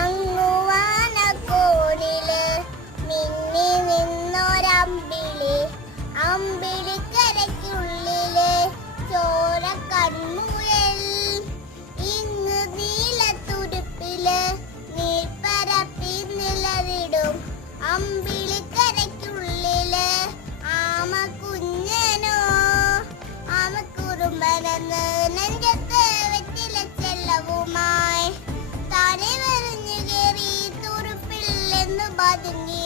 അങ്ങുവാനക്കോണില് മിന്നി നിന്നൊരമ്പിളി, അമ്പിളിക്കരയ്ക്കുള്ളില് ചോര കൺമുയൽ. ഇങ്ങ് നീലത്തുടുപ്പില് നീർപ്പരപ്പി നിലവിടും അമ്പിളിക്കരയ്ക്കുള്ളില് ആമ കുഞ്ഞനോ. ആമക്കുറുമ്പനെന്ന് നെഞ്ചത്ത് വെറ്റില ചെല്ലവുമായി താനെ വെറിഞ്ഞു കയറി തുറുപ്പിൽ എന്ന് പതുങ്ങി.